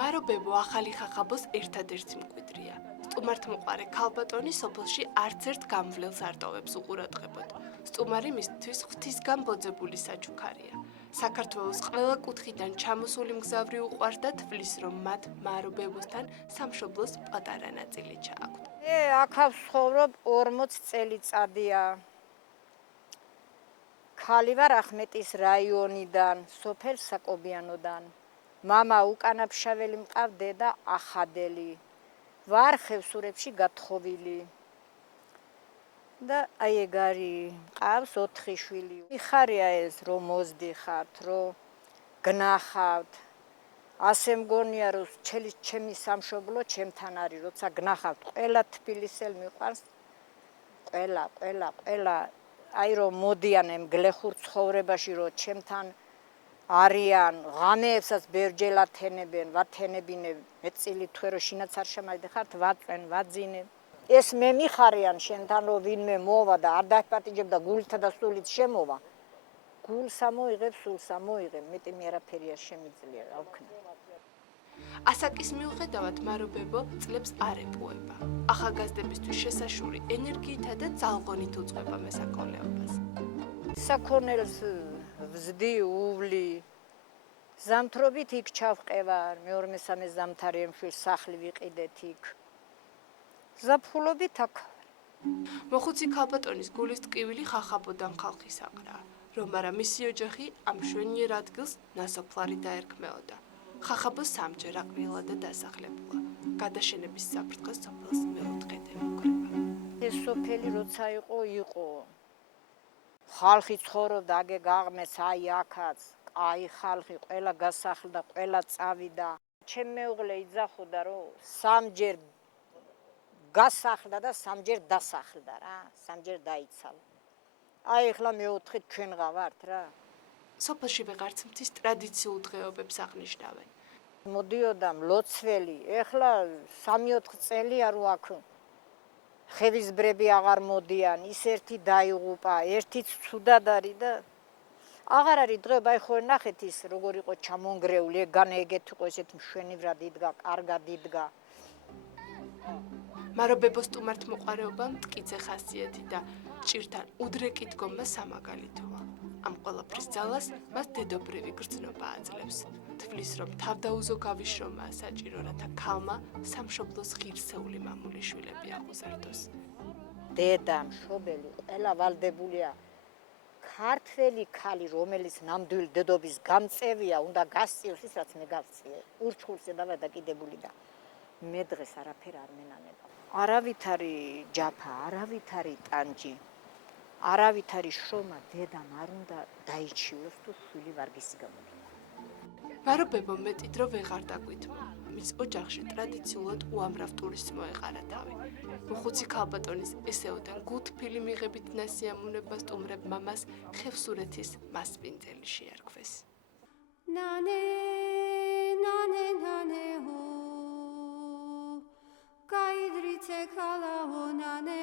მარობებო ახალი ხახაბოს ერთადერთი მკვიდრია. სტუმართმოყვარე ქალბატონი სოფელში არც ერთ გამვლელს არ ტოვებს უყურადღებოდ. სტუმარი მისთვის ღვთისგან ბოძებული საჩუქარია. საქართველოს ყველა კუთხიდან ჩამოსული მგზავრი უყვარს და თვლის, რომ მათ მარობებოსთან სამშობლოს პატარა ნაწილი ჩააქვთ. აქ ვცხოვრობ 40 წელიწადია. ქალი ვარ ახმეტის რაიონიდან, სოფელ საკობიანოდან. მამა უკანაფშაველი მყავს, დედა ახადელი. ვარ ხევსურებში გათხოვილი. და აი ეგ არის, მყავს 4 შვილი. მიხარია ეს, რომ მოზდიხართ, რომ გნახავთ. ასე მგონია, რომ ჩემი სამშობლო ჩემთან არის, როცა გნახავთ, ყველა თბილისელ მიყვარს. ყველა აი რომ მოდიან ამ გლეხურ ცხოვრებაში, რომ ჩემთან არიან, ღამეებსაც ბევრჯერ ათენებენ, ვათენებინებ, მეწილი თუ რომ შინაც არ შემაიდეხართ, ვაწვენ, ვაძინებ. ეს მე მიხარიან შენთან, რომ ვინმე მოვა და არ დაპატიჯებ და გულთა და სულით შემოვა. გულსა მოიღებ, სულსა მოიღებ, მეტი მე არაფერი არ შემიძლია, რა ვქნა. ასაკის მიუხედავად მარობებო წლებს არ ეპოება. ახალგაზრდებისთვის შესაშური ენერგიითა და ძალღონით უწყება მესაქონლეობას. საქონელს ვზდი, უვლი. ზამთრობით იქ ჩავყევარ, მეორე-მესამე ზამთარი ემშვილ სახლი ვიყიდეთ იქ. ზაფხულობით აქ. მოხუცი ქალბატონის გულის ტკივილი ხახაბოდან ხალხის აყრაა, რომ არა მისი ოჯახი ამ მშვენიერ ადგილს ნასოფლარი დაერქმეოდა. ხახაბო სამჯერ აყრილა და დასახლებულა. გადაშენების საფრთხეს სოფელს მეოთხედ ემუქრება. ეს სოფელი როცა იყო. ხალხი ცხოვრობდა, აგე გაღმეს, აი აქაც, აი ხალხი, ყველა გასახლდა, ყველა წავიდა. ჩემ მეუღლე იძახოდა, რომ სამჯერ გასახლდა და სამჯერ დასახლდა რა, სამჯერ დაიცალა. აი ახლა მეოთხედ ჩვენღა ვართ რა. სოფელში ვეღარც მთის ტრადიციულ დღეობებს აღნიშნავენ. მოდიოდა მლოცველი, ახლა 3-4 წელია რომ აქ ხევისბრები აღარ მოდიან, ის ერთი დაიღუპა, ერთიც ცუდად არის და აღარ არის დღეობა, აი ხო ნახეთ ის როგორ იყო ჩამონგრეული, ეგან ეგეთ იყო ესეთ მშვენივრად იდგა, კარგად იდგა. მარობებო სტუმართმოყვარეობა მტკიცე ხასიათი და ჭირთან უდრეკი დგომა სამაგალითოა. ამ ყველაფრის ძალას მას დედობრივი გრძნობა აძლევს. თვლის, რომ თავდაუზო გავიშრომაა საჭირო, რათა ქალმა სამშობლოს ღირსეული მამულიშვილები აღუზარდოს. დედა, მშობელი, ყველა ვალდებულია. ქართველი ქალი, რომელიც ნამდვილი დედობის გამწევია, უნდა გასწიოს ის, რაც მე გავწიე. ურჩხულზე დავადაკიდებული და მე დღეს არაფერ არ მენანება. არავით არის ჯაფა, არავით არის ტანჯი. არავით არის შრომა, დედამ არ უნდა დაიჩიოს თუ შვილი ვარგისი გამოდგა. მარობებო მეტი დრო ვეღარ დაგვითმა. მის ოჯახში ტრადიციულად უამრავ ტურისტს მოეყარა თავი. მოხუცი ქალბატონის ესეოდან გულთბილი მიღებით ნასიამუნება სტუმრებ მამას ხევსურეთის მასპინძელი შეარქვეს. ნანე ჰო გაიდრიცე ქალაო ნანე